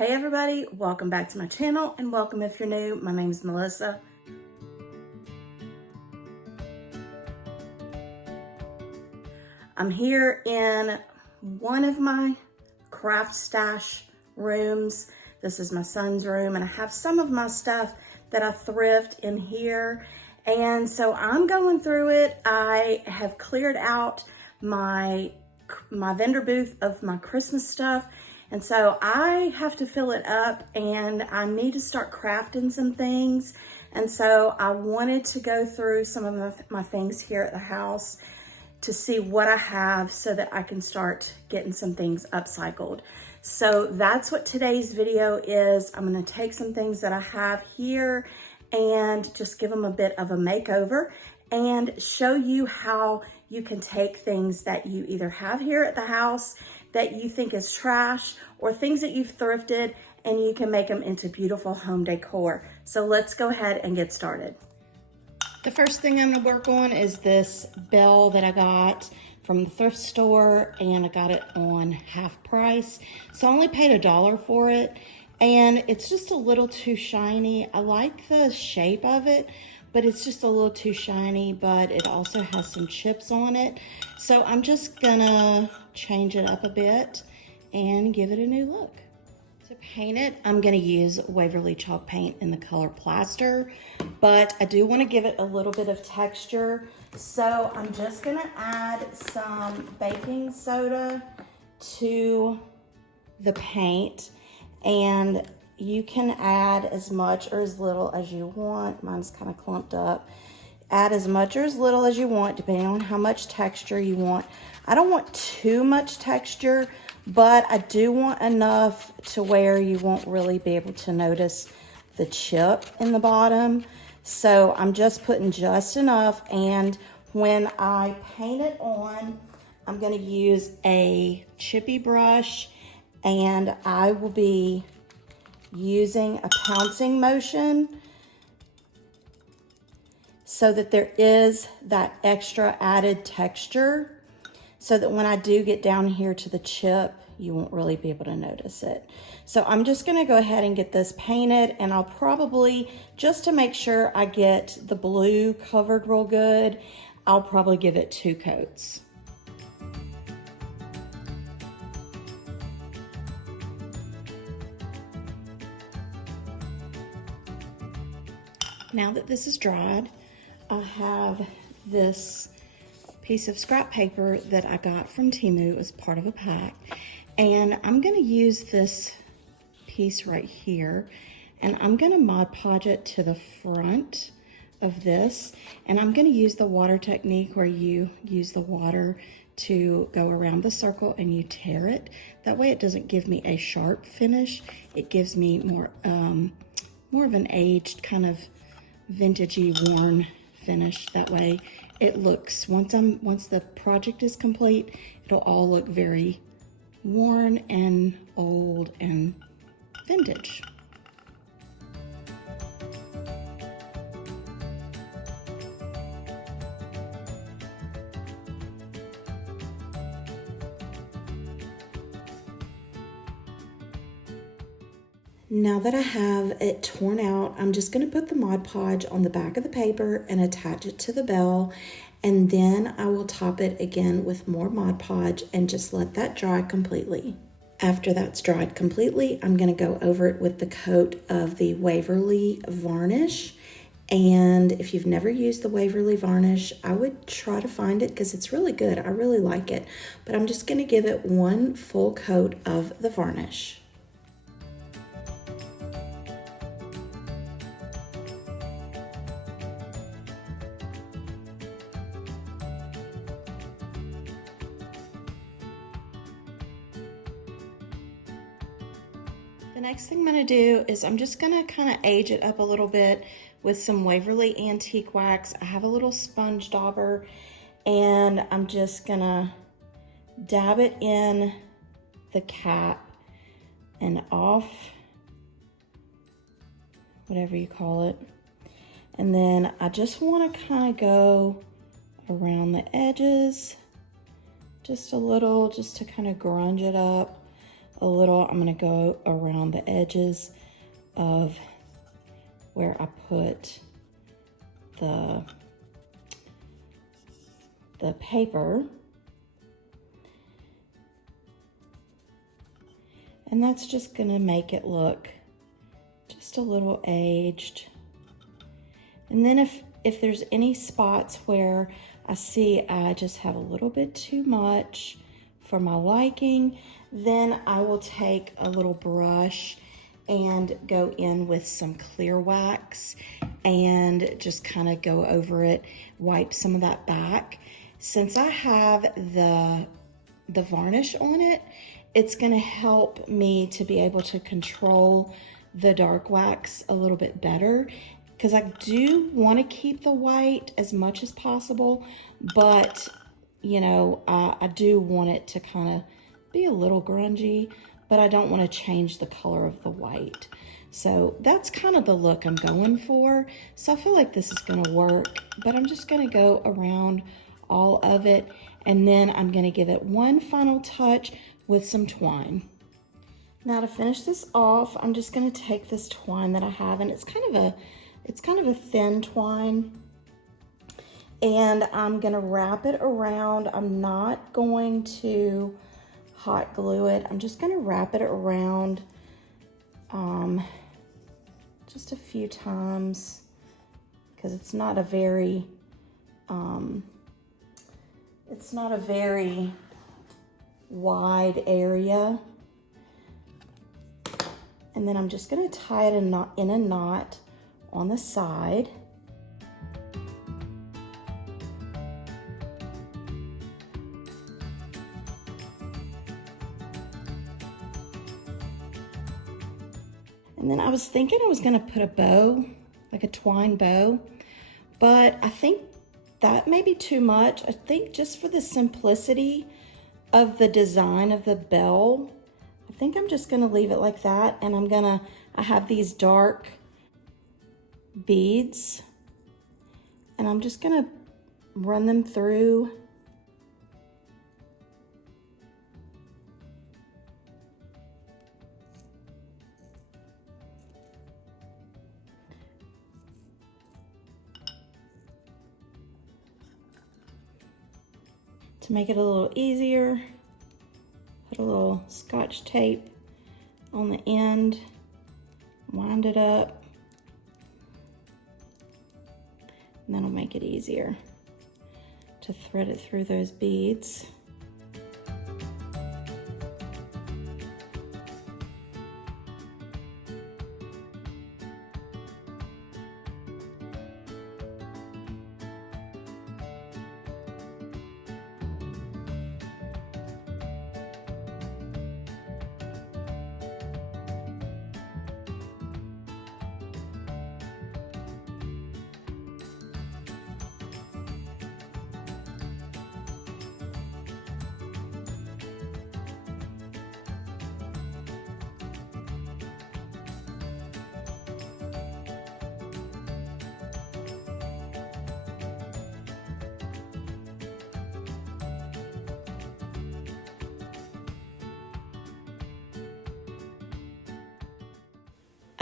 Hey everybody, welcome back to my channel and welcome if you're new. My name is Melissa. I'm here in one of my craft stash rooms. This is my son's room and I have some of my stuff that I thrift in here. And so I'm going through it. I have cleared out my vendor booth of my Christmas stuff. And so I have to fill it up and I need to start crafting some things. And so I wanted to go through some of my things here at the house to see what I have so that I can start getting some things upcycled. So that's what today's video is. I'm gonna take some things that I have here and just give them a bit of a makeover and show you how you can take things that you either have here at the house that you think is trash or things that you've thrifted and you can make them into beautiful home decor. So let's go ahead and get started. The first thing I'm gonna work on is this bell that I got from the thrift store and I got it on half price. So I only paid $1 for it and it's just a little too shiny. I like the shape of it, but it's just a little too shiny, but it also has some chips on it. So I'm just gonna change it up a bit and give it a new look. To paint it, I'm gonna use Waverly chalk paint in the color plaster, but I do wanna give it a little bit of texture. So I'm just gonna add some baking soda to the paint, and you can add as much or as little as you want. Mine's kind of clumped up. Add as much or as little as you want, depending on how much texture you want. I don't want too much texture, but I do want enough to where you won't really be able to notice the chip in the bottom. So I'm just putting just enough, and when I paint it on, I'm gonna use a chippy brush, and I will be using a pouncing motion so that there is that extra added texture, so that when I do get down here to the chip, you won't really be able to notice it. So I'm just gonna go ahead and get this painted, and I'll probably, just to make sure I get the blue covered real good, I'll probably give it 2 coats. Now that this is dried, I have this piece of scrap paper that I got from Temu as part of a pack. And I'm gonna use this piece right here, and I'm gonna Mod Podge it to the front of this. And I'm gonna use the water technique where you use the water to go around the circle and you tear it. That way it doesn't give me a sharp finish. It gives me more of an aged kind of vintagey worn finish. That way it looks, once the project is complete, it'll all look very worn and old and vintage. Now that I have it torn out, I'm just going to put the Mod Podge on the back of the paper and attach it to the bell, and then I will top it again with more Mod Podge and just let that dry completely. After that's dried completely, I'm going to go over it with the coat of the Waverly varnish. And if you've never used the Waverly varnish, I would try to find it because it's really good. I really like it. But I'm just going to give it one full coat of the varnish. The next thing I'm gonna do is I'm just gonna kind of age it up a little bit with some Waverly Antique Wax. I have a little sponge dauber and I'm just gonna dab it in the cap and off, whatever you call it. And then I just wanna kind of go around the edges just a little, just to kind of grunge it up a little. I'm gonna go around the edges of where I put the paper. And that's just gonna make it look just a little aged. And then if there's any spots where I see I just have a little bit too much for my liking, then I will take a little brush and go in with some clear wax and just kind of go over it, wipe some of that back. Since I have the varnish on it, it's gonna help me to be able to control the dark wax a little bit better, because I do want to keep the white as much as possible, but you know, I do want it to kind of be a little grungy, but I don't want to change the color of the white. So that's kind of the look I'm going for. So I feel like this is going to work, but I'm just going to go around all of it, and then I'm going to give it one final touch with some twine. Now to finish this off, I'm just going to take this twine that I have, and it's kind of a thin twine, and I'm going to wrap it around. I'm not going to hot glue it. I'm just going to wrap it around just a few times, because it's not a very wide area. And then I'm just going to tie it in a knot on the side. And then I was thinking I was going to put a bow, like a twine bow, but I think that may be too much. I think just for the simplicity of the design of the bell, I think I'm just going to leave it like that. And I have these dark beads, and I'm just going to run them through. To make it a little easier, put a little Scotch tape on the end, wind it up, and that'll make it easier to thread it through those beads.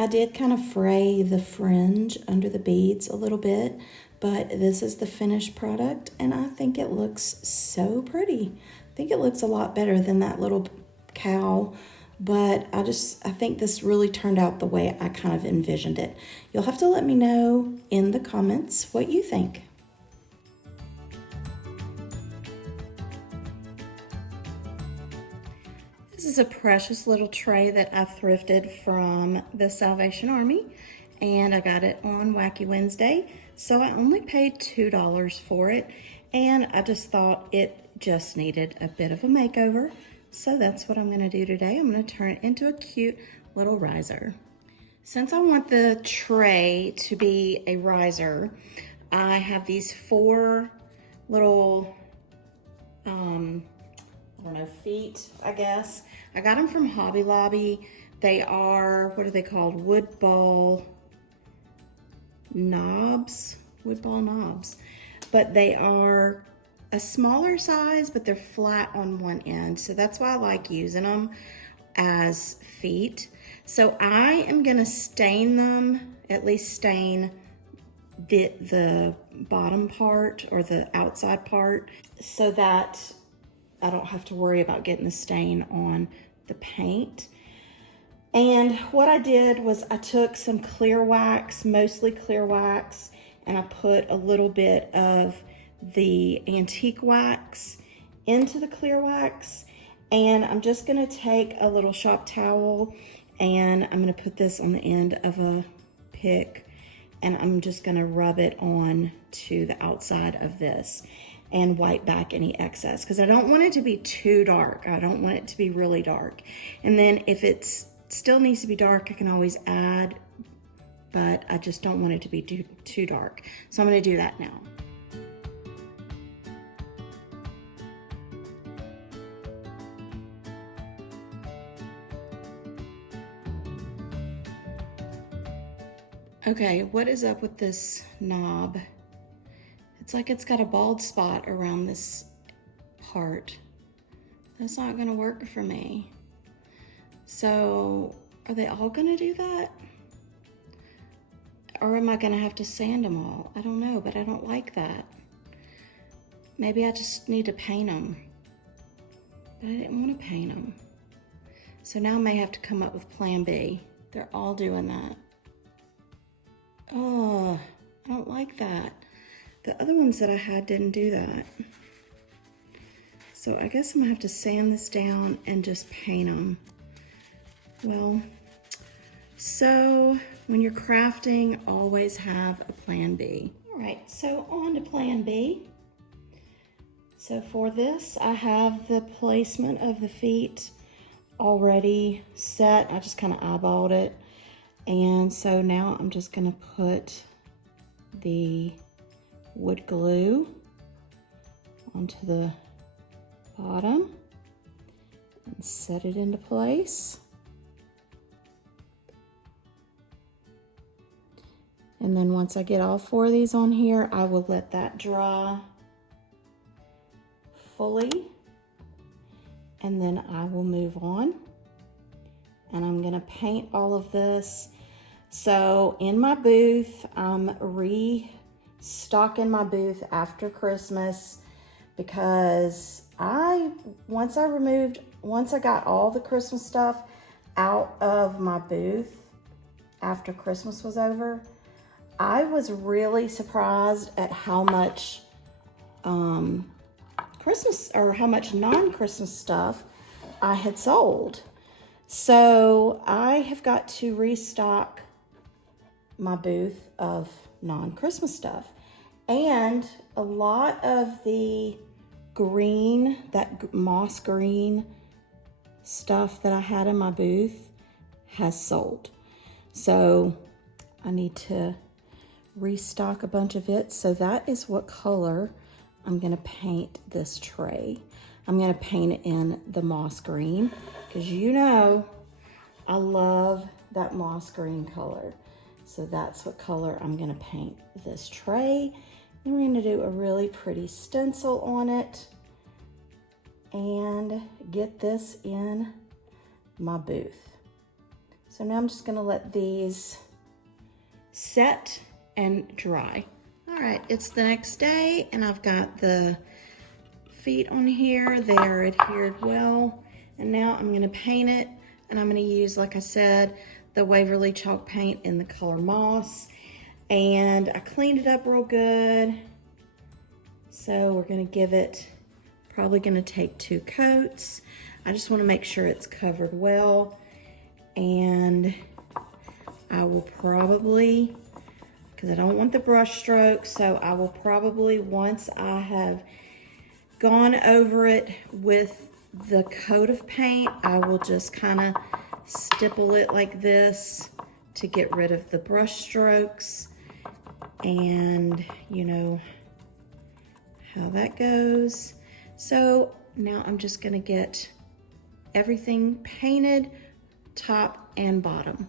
I did kind of fray the fringe under the beads a little bit, but this is the finished product, and I think it looks so pretty. I think it looks a lot better than that little cow, but I think this really turned out the way I kind of envisioned it. You'll have to let me know in the comments what you think. This is a precious little tray that I thrifted from the Salvation Army, and I got it on Wacky Wednesday, so I only paid $2 for it, and I just thought it just needed a bit of a makeover, so that's what I'm going to do today. I'm going to turn it into a cute little riser. Since I want the tray to be a riser, I have these 4 little I don't know, feet, I guess. I got them from Hobby Lobby. They are, what are they called? Wood ball knobs. But they are a smaller size, but they're flat on one end. So that's why I like using them. as feet. So I am gonna stain them, at least stain the bottom part or the outside part, so that I don't have to worry about getting the stain on the paint. And what I did was I took some clear wax, mostly clear wax, and I put a little bit of the antique wax into the clear wax. And I'm just gonna take a little shop towel and I'm gonna put this on the end of a pick, and I'm just gonna rub it on to the outside of this and wipe back any excess, because I don't want it to be too dark. I don't want it to be really dark. And then if it still needs to be dark, I can always add, but I just don't want it to be too dark. So I'm gonna do that now. Okay, what is up with this knob? It's like it's got a bald spot around this part. That's not gonna work for me. So, are they all gonna do that? Or am I gonna have to sand them all? I don't know, but I don't like that. Maybe I just need to paint them. But I didn't wanna paint them. So now I may have to come up with plan B. They're all doing that. Oh, I don't like that. The other ones that I had didn't do that. So I guess I'm gonna have to sand this down and just paint them. Well, so when you're crafting, always have a plan B. All right, so on to plan B. So for this, I have the placement of the feet already set. I just kind of eyeballed it. And so now I'm just gonna put the wood glue onto the bottom and set it into place. And then once I get all 4 of these on here, I will let that dry fully. And then I will move on. And I'm gonna paint all of this. So in my booth, I'm restocking my booth after Christmas, because once I got all the Christmas stuff out of my booth after Christmas was over, I was really surprised at how much Christmas, or how much non-Christmas stuff I had sold. So I have got to restock my booth of non-Christmas stuff. And a lot of the green, that moss green stuff that I had in my booth has sold. So I need to restock a bunch of it. So that is what color I'm gonna paint this tray. I'm gonna paint it in the moss green, because you know I love that moss green color. So that's what color I'm gonna paint this tray. And we're gonna do a really pretty stencil on it and get this in my booth. So now I'm just gonna let these set and dry. All right, it's the next day and I've got the feet on here. They are adhered well. And now I'm gonna paint it, and I'm gonna use, like I said, the Waverly chalk paint in the color moss. And I cleaned it up real good. So we're gonna give it, probably gonna take 2 coats. I just wanna make sure it's covered well. And I will probably, because I don't want the brush stroke, so I will probably, once I have gone over it with the coat of paint, I will just kind of stipple it like this to get rid of the brush strokes. And you know how that goes. So now I'm just gonna get everything painted, top and bottom.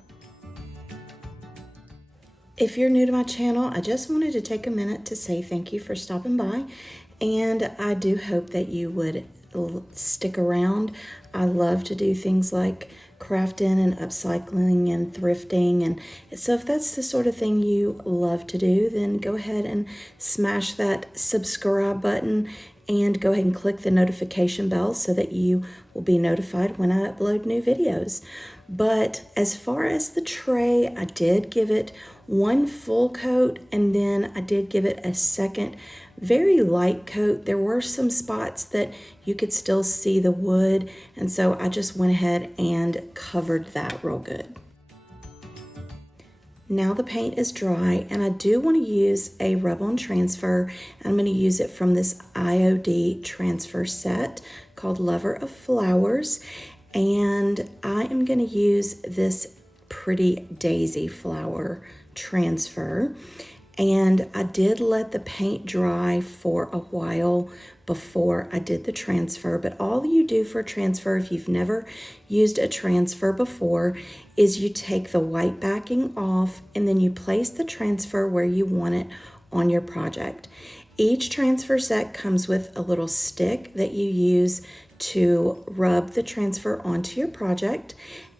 If you're new to my channel, I just wanted to take a minute to say thank you for stopping by. And I do hope that you would stick around. I love to do things like crafting and upcycling and thrifting, and so if that's the sort of thing you love to do, then go ahead and smash that subscribe button and go ahead and click the notification bell so that you will be notified when I upload new videos. But as far as the tray, I did give it one full coat, and then I did give it a second very light coat. There were some spots that you could still see the wood, and so I just went ahead and covered that real good. Now the paint is dry, and I do want to use a rub-on transfer. I'm going to use it from this IOD transfer set called Lover of Flowers, and I am going to use this pretty daisy flower transfer. And I did let the paint dry for a while before I did the transfer, but all you do for a transfer, if you've never used a transfer before, is you take the white backing off and then you place the transfer where you want it on your project. Each transfer set comes with a little stick that you use to rub the transfer onto your project.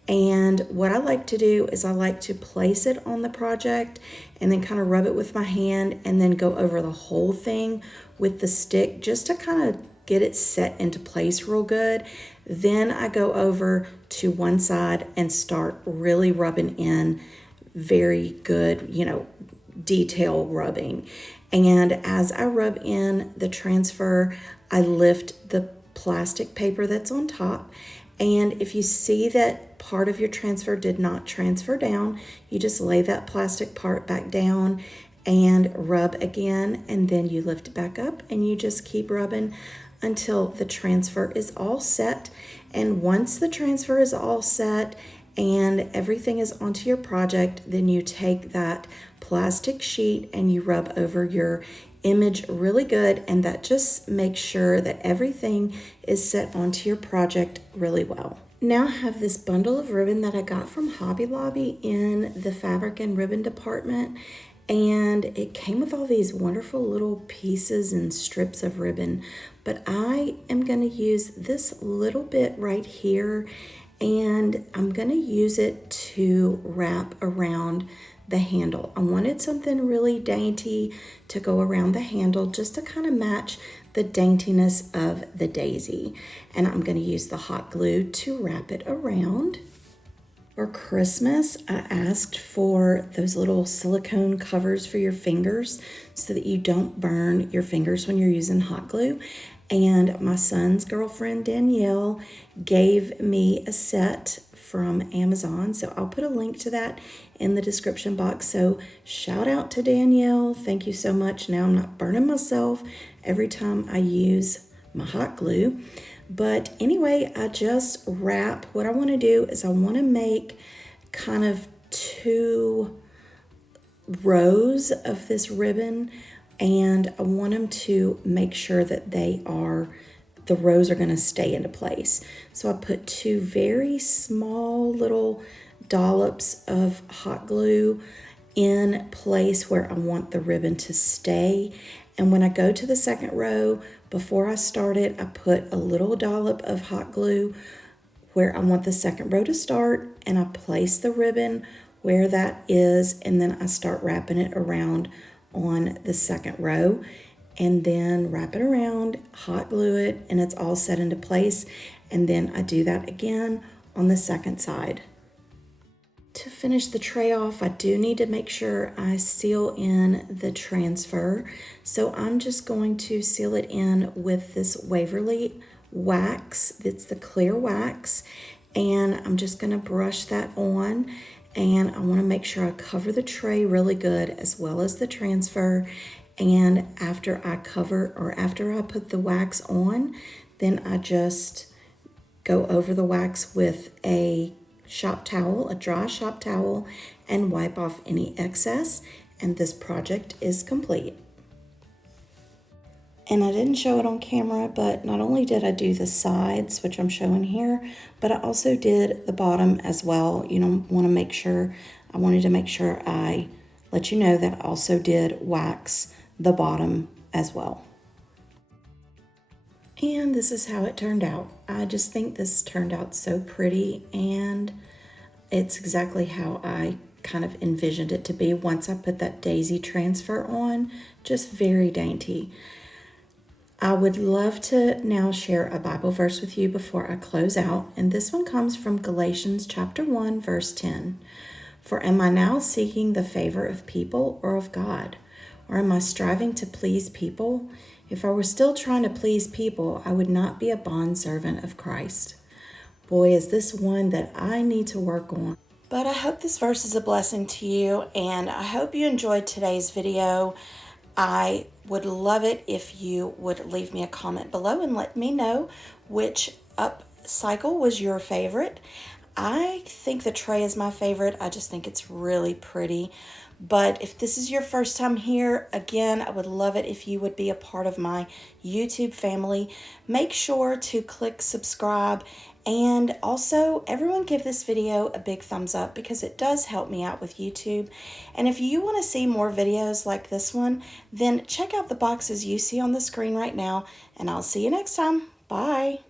And what I like to do is I like to place it on the project and then kind of rub it with my hand and then go over the whole thing with the stick just to kind of get it set into place real good. Then I go over to one side and start really rubbing in very good, detail rubbing. And as I rub in the transfer, I lift the plastic paper that's on top. And if you see that part of your transfer did not transfer down, you just lay that plastic part back down and rub again, and then you lift it back up and you just keep rubbing until the transfer is all set. And once the transfer is all set and everything is onto your project, then you take that plastic sheet and you rub over your image really good, and that just makes sure that everything is set onto your project really well. Now I have this bundle of ribbon that I got from Hobby Lobby in the fabric and ribbon department, and it came with all these wonderful little pieces and strips of ribbon, but I am going to use this little bit right here, and I'm going to use it to wrap around the handle. I wanted something really dainty to go around the handle just to kind of match the daintiness of the daisy. And I'm going to use the hot glue to wrap it around. For Christmas, I asked for those little silicone covers for your fingers so that you don't burn your fingers when you're using hot glue. And my son's girlfriend, Danielle, gave me a set from Amazon. So I'll put a link to that in the description box. So shout out to Danielle. Thank you so much. Now I'm not burning myself every time I use my hot glue. But anyway, I just wrap. What I want to do is I want to make kind of 2 rows of this ribbon, and I want them to make sure that the rows are going to stay into place. So I put 2 very small little dollops of hot glue in place where I want the ribbon to stay. And when I go to the second row, before I start it, I put a little dollop of hot glue where I want the second row to start, and I place the ribbon where that is, and then I start wrapping it around on the second row, and then wrap it around, hot glue it, and it's all set into place. And then I do that again on the second side. To finish the tray off, I do need to make sure I seal in the transfer. So I'm just going to seal it in with this Waverly wax. It's the clear wax. And I'm just going to brush that on. And I want to make sure I cover the tray really good as well as the transfer. And after I put the wax on, then I just go over the wax with a shop towel, a dry shop towel, and wipe off any excess, and this project is complete. And I didn't show it on camera, but not only did I do the sides, which I'm showing here, but I also did the bottom as well. I wanted to make sure I let you know that I also did wax the bottom as well. And this is how it turned out. I just think this turned out so pretty, and it's exactly how I kind of envisioned it to be once I put that daisy transfer on. Just very dainty. I would love to now share a Bible verse with you before I close out, and this one comes from Galatians chapter 1, verse 10. For am I now seeking the favor of people or of God? Or am I striving to please people? If I were still trying to please people, I would not be a bondservant of Christ. Boy, is this one that I need to work on. But I hope this verse is a blessing to you, and I hope you enjoyed today's video. I would love it if you would leave me a comment below and let me know which upcycle was your favorite. I think the tray is my favorite. I just think it's really pretty. But if this is your first time here, again, I would love it if you would be a part of my YouTube family. Make sure to click subscribe, and also everyone give this video a big thumbs up because it does help me out with YouTube. And if you want to see more videos like this one, then check out the boxes you see on the screen right now, and I'll see you next time. Bye.